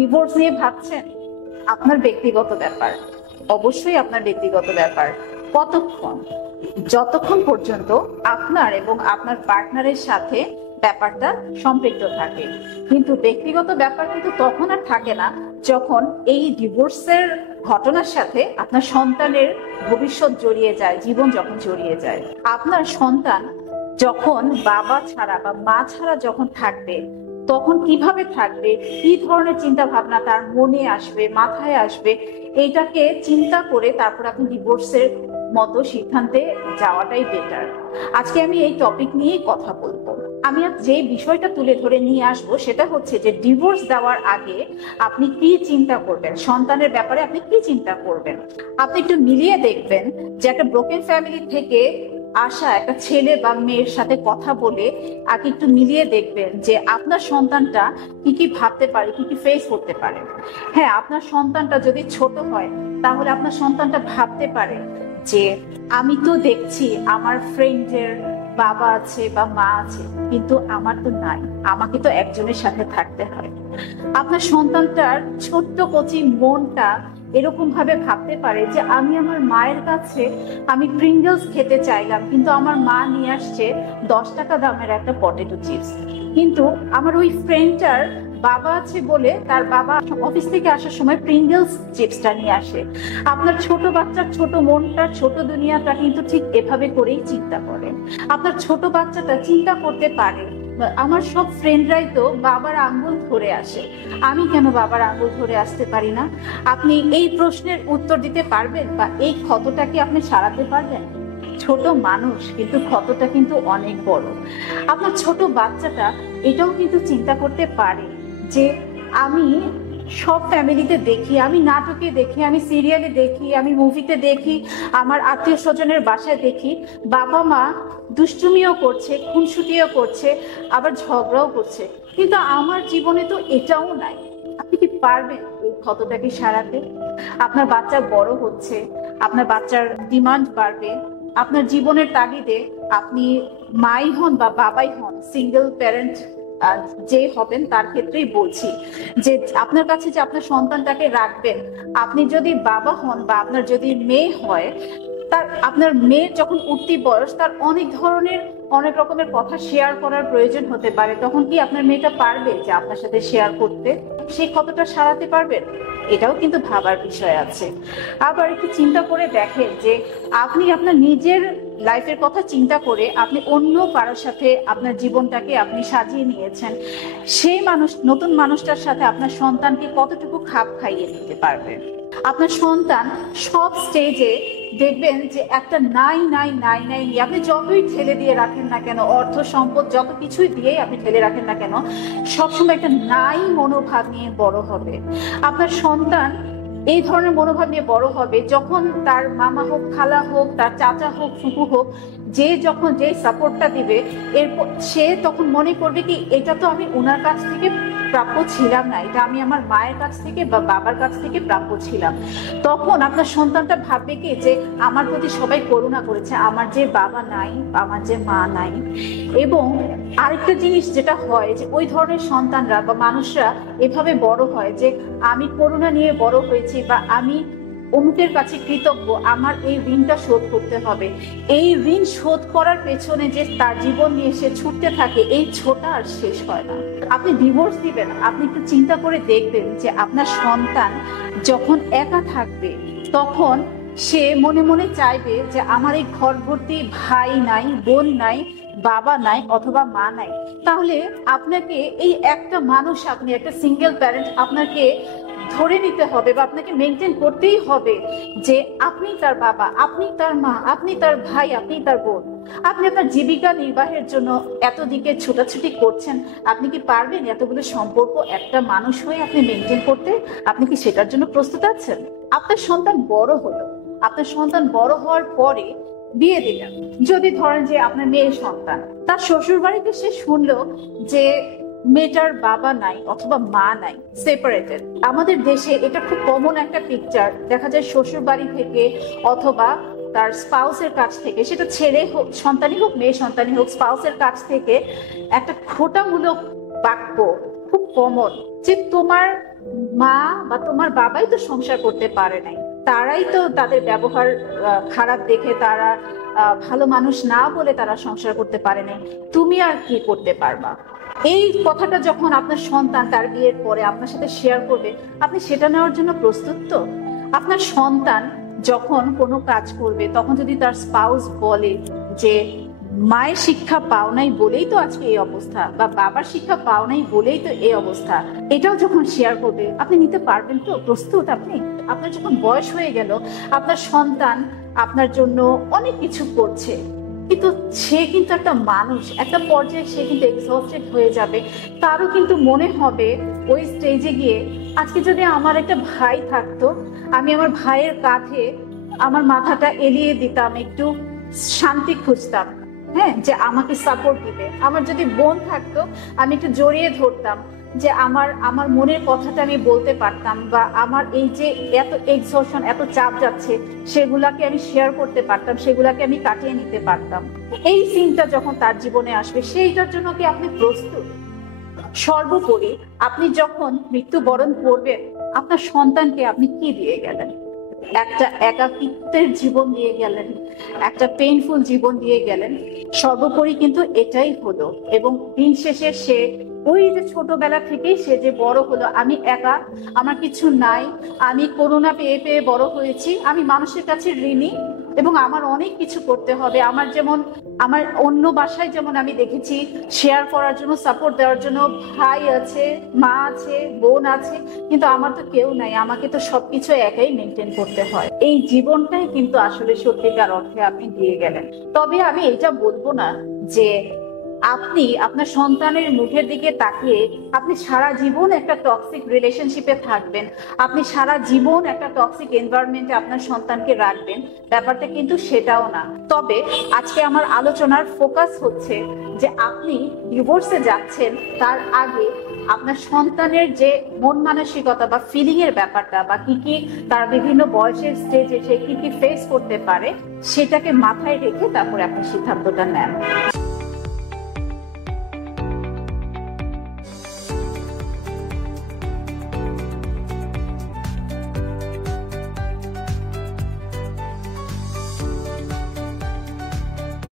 Divorce নিয়ে ভাবছেন, আপনার ব্যক্তিগত ব্যাপার, অবশ্যই আপনার ব্যক্তিগত ব্যাপার। কতক্ষণ? যতক্ষণ পর্যন্ত আপনার এবং আপনার পার্টনারের সাথে ব্যাপারটা সম্পৃক্ত থাকে। কিন্তু ব্যক্তিগত ব্যাপার কিন্তু তখন আর থাকে না যখন এই ডিভোর্সের ঘটনার সাথে আপনার সন্তানের ভবিষ্যৎ জড়িয়ে যায়, জীবন যখন জড়িয়ে যায়। আপনার সন্তান যখন বাবা ছাড়া বা মা ছাড়া যখন থাকবে, তখন কিভাবে থাকবে, কি ধরনের চিন্তা ভাবনা তার মনে আসবে, মাথায় আসবে, এইটাকে চিন্তা করে তারপর আপনি ডিভোর্সের মতো সিদ্ধান্তে যাওয়াটাই বেটার। আজকে আমি এই টপিক নিয়েই কথা বলবো। আমি আজ যে বিষয়টা তুলে ধরে নিয়ে আসবো সেটা হচ্ছে যে ডিভোর্স দেওয়ার আগে আপনি কি চিন্তা করবেন, সন্তানের ব্যাপারে আপনি কি চিন্তা করবেন। আপনি একটু মিলিয়ে দেখবেন যে একটা ব্রোকেন ফ্যামিলি থেকে আসা একটা ছেলে বা মেয়ের সাথে কথা বলে আগে একটু মিলিয়ে দেখবেন যে আপনার সন্তানটা কি কি ভাবতে পারে, কি কি ফেস করতে পারে। হ্যাঁ, আপনার সন্তানটা যদি ছোট হয় তাহলে আপনার সন্তানটা ভাবতে পারে যে আমি তো দেখছি আমার ফ্রেন্ডের বাবা আছে বা মা আছে, কিন্তু আমার তো নাই, আমাকে তো একজনের সাথে থাকতে হয়। আপনার সন্তানটার ছোট্ট কচি মনটা এরকম ভাবে ভাবতে পারে যে আমি আমার মায়ের কাছে আমি প্রিঙ্গলস খেতে চাইলাম, কিন্তু আমার মা নিয়ে আসছে 10 টাকা দামের একটা পটেটো চিপস। কিন্তু আমার ওই ফ্রেন্ডটার বাবা আছে বলে তার বাবা অফিস থেকে আসার সময় প্রিঙ্গলস চিপসটা নিয়ে আসে। আপনার ছোট বাচ্চার ছোট মনটা, ছোট দুনিয়াটা কিন্তু ঠিক এভাবে করেই চিন্তা করে। আপনার ছোট বাচ্চাটা চিন্তা করতে পারে আমার সব ফ্রেন্ডরাই তো বাবার আঙ্গুল ধরে আসে, আমি কেন বাবার আঙ্গুল ধরে আসতে পারি না। আপনি এই প্রশ্নের উত্তর দিতে পারবেন বা এই ক্ষতটা কি আপনি সারাতে পারবেন? ছোট মানুষ, কিন্তু ক্ষতটা কিন্তু অনেক বড়। আপনার ছোট বাচ্চাটা এটাও কিন্তু চিন্তা করতে পারে যে আমি সব ফ্যামিলিতে দেখি, আমি নাটকে দেখি, আমি সিরিয়ালে দেখি, আমি মুভিতে দেখি, আমার আত্মীয় স্বজনের বাসায় দেখি বাবা মা দুষ্টুমিও করছে, খুনসুটিও করছে, আবার ঝগড়াও করছে, কিন্তু আমার জীবনে তো এটাও নাই। আপনি কি পারবেন এই ক্ষতটাকে সারাতে? আপনার বাচ্চা বড় হচ্ছে, আপনার বাচ্চার ডিমান্ড বাড়বে, আপনার জীবনের তাগিদে আপনি মাই হন বা বাবাই হন, সিঙ্গেল প্যারেন্ট যে হবেন তার ক্ষেত্রেই বলছি যে আপনার কাছে যে আপনার সন্তানটাকে রাখবেন, আপনি যদি বাবা হন বা আপনার যদি মেয়ে হয়, তার আপনার মেয়ের যখন উঠতি বয়স, তার অনেক রকমের কথা শেয়ার করার প্রয়োজন হতে পারে। তখন কি আপনার মেয়েটা পারবে যে আপনার সাথে শেয়ার করতে? সেই কতটা সারাতে পারবেন? এটাও কিন্তু ভাবার বিষয় আছে। আবার একটু চিন্তা করে দেখেন যে আপনি আপনার নিজের লাইফের কথা চিন্তা করে আপনি অন্য কারোর সাথে আপনার জীবনটাকে আপনি সাজিয়ে নিয়েছেন। সেই মানুষ, নতুন মানুষটার সাথে আপনার সন্তানকে কতটুকু খাপ খাইয়ে নিতে পারবে? আপনার সন্তান সব স্টেজে দেখবেন যে একটা নাই নাই নাই নাই নিয়ে আপনি যতই ঠেলে দিয়ে রাখেন না কেন, অর্থ সম্পদ যত কিছুই দিয়েই আপনি ঠেলে রাখেন না কেন, সবসময় একটা নাই মনোভাব নিয়ে বড় হবে। আপনার সন্তান এই ধরনের মনোভাব নিয়ে বড় হবে যখন তার মামা হোক, খালা হোক, তার চাচা হোক, ফুপু হোক, যখন যে সাপোর্টটা দিবে, এরপর সে তখন মনে করবে কি এটা তো আমি ওনার কাছ থেকে প্রাপ্য ছিলাম না, এটা আমি আমার মায়ের কাছ থেকে বা বাবার কাছ থেকে প্রাপ্য ছিলাম। তখন আপনার সন্তানটা ভাববে কি যে আমার প্রতি সবাই করুণা করেছে, আমার যে বাবা নাই, আমার যে মা নাই। এবং আরেকটা জিনিস যেটা হয় যে ওই ধরনের সন্তানরা বা মানুষরা এভাবে বড় হয় যে আমি করুণা নিয়ে বড় হয়েছি বা আমি অমুকের কাছে কৃতজ্ঞ, আমার এই ঋণটা শোধ করতে হবে। এই ঋণ শোধ করার পেছনে যে তার জীবন নিয়ে সে ছুটতে থাকে, এই ছোটা আর শেষ হয় না। আপনি ডিভোর্স দিবেন, আপনি একটু চিন্তা করে দেখবেন যে আপনার সন্তান যখন একা থাকবে তখন সে মনে মনে চাইবে যে আমার এই ঘর ভর্তি ভাই নাই, বোন নাই, বাবা নাই অথবা মা নাই। তাহলে আপনাকে এই একটা মানুষ, আপনি একটা সিঙ্গেল প্যারেন্ট, আপনাকে ধরে নিতে হবে বা আপনাকে মেনটেন করতেই হবে যে আপনি তার বাবা, আপনি তার মা, আপনি তার ভাই, আপনি তার বোন। আপনি আপনার জীবিকা নির্বাহের জন্য এত দিকে ছোটাছুটি করছেন, আপনি কি পারবেন এতগুলো সম্পর্ক একটা মানুষ হয়ে আপনি মেনটেন করতে? আপনি কি সেটার জন্য প্রস্তুত আছেন? আপনার সন্তান বড় হলো, আপনার সন্তান বড় হওয়ার পরে বিয়ে দিলেন। যদি ধরেন যে আপনার মেয়ে সন্তান, তার শ্বশুর বাড়িতে সে শুনলো যে মেয়েটার বাবা নাই অথবা মা নাই, সেপারেটেড। আমাদের দেশে এটা খুব কমন একটা পিকচার দেখা যায়, শ্বশুর বাড়ি থেকে অথবা তার স্পাউসের কাছ থেকে, সেটা ছেলে হোক, সন্তানই হোক, মেয়ে সন্তানই হোক, স্পাউসের কাছ থেকে একটা খোটামূলক বাক্য খুব কমন, যে তোমার মা বা তোমার বাবাই তো সংসার করতে পারে নাই, তারাই তো তাদের ব্যবহার খারাপ দেখে তারা ভালো মানুষ না বলে তারা সংসার করতে পারে নাই, তুমি আর কি করতে পারবা। এই কথাটা যখন আপনার সন্তান তার বিয়ের পরে আপনার সাথে শেয়ার করবে, আপনি সেটা নেওয়ার জন্য প্রস্তুত তো? আপনার সন্তান যখন কোনো কাজ করবে তখন যদি তার স্পাউস বলে যে মায়ের শিক্ষা পাও নাই বলেই তো আজকে এই অবস্থা, বা বাবার শিক্ষা পাও নাই বলেই তো এই অবস্থা, এটাও যখন শেয়ার করবে, আপনি নিতে পারবেন তো? প্রস্তুত আপনি? আপনার যখন বয়স হয়ে গেল, আপনার সন্তান আপনার জন্য অনেক কিছু করছে, কিন্তু সে কিন্তু একটা মানুষ, একটা পর্যায়ে সে কিন্তু এক্সহস্টেড হয়ে যাবে, তারও কিন্তু মনে হবে ওই স্টেজে গিয়ে, আজকে যদি আমার একটা ভাই থাকতো, আমি আমার ভাইয়ের কাঁধে আমার মাথাটা এলিয়ে দিতাম, একটু শান্তি খুঁজতাম, হ্যাঁ, যে আমাকে সাপোর্ট দিবে। আমার যদি বোন থাকতো, আমি একটু জড়িয়ে ধরতাম, যে আমার মনের কথাটা আমি বলতে পারতাম, বা আমার এই যে এত এক্সহশন, এত চাপ যাচ্ছে, সেগুলাকে আমি শেয়ার করতে পারতাম, সেগুলাকে আমি কাটিয়ে নিতে পারতাম। এই সিনটা যখন তার জীবনে আসবে, সেইটার জন্য কি আপনি প্রস্তুত? সর্বোপরি আপনি যখন মৃত্যুবরণ করবেন, আপনার সন্তানকে আপনি কি দিয়ে গেলেন? একটা একাকিত্বের জীবন দিয়ে গেলেন, একটা পেইনফুল জীবন দিয়ে গেলেন। সর্বোপরি কিন্তু এটাই হলো, এবং দিন শেষে সে ওই যে ছোটবেলা থেকেই সে যে বড় হলো, আমি একা, আমার কিছু নাই, আমি করোনা পেয়ে পেয়ে বড় হয়েছি, আমি মানুষের কাছে ঋণী, এবং আমার অনেক কিছু করতে হবে। আমার যেমন, আমার অন্য বাসায় যেমন আমি দেখেছি শেয়ার করার জন্য, সাপোর্ট দেওয়ার জন্য ভাই আছে, মা আছে, বোন আছে, কিন্তু আমার তো কেউ নাই, আমাকে তো সবকিছু একাই মেনটেন করতে হয়। এই জীবনটাই কিন্তু আসলে সত্যিকার অর্থে আপনি দিয়ে গেলেন। তবে আমি এটা বলবো না যে আপনি আপনার সন্তানের মুখের দিকে তাকিয়ে আপনি সারা জীবন একটা টক্সিক রিলেশনশিপে থাকবেন, আপনি সারা জীবন একটা টক্সিক এনভায়রনমেন্টে আপনার সন্তানকে রাখবেন, ব্যাপারটা কিন্তু সেটাও না। তবে আজকে আমার আলোচনার ফোকাস হচ্ছে যে আপনি ডিভোর্সে যাচ্ছেন তার আগে আপনার সন্তানের যে মন মানসিকতা বা ফিলিং এর ব্যাপারটা, বা কি কি তার বিভিন্ন বয়সের স্টেজে সে কি কি ফেস করতে পারে, সেটাকে মাথায় রেখে তারপরে আপনি সিদ্ধান্তটা নেন।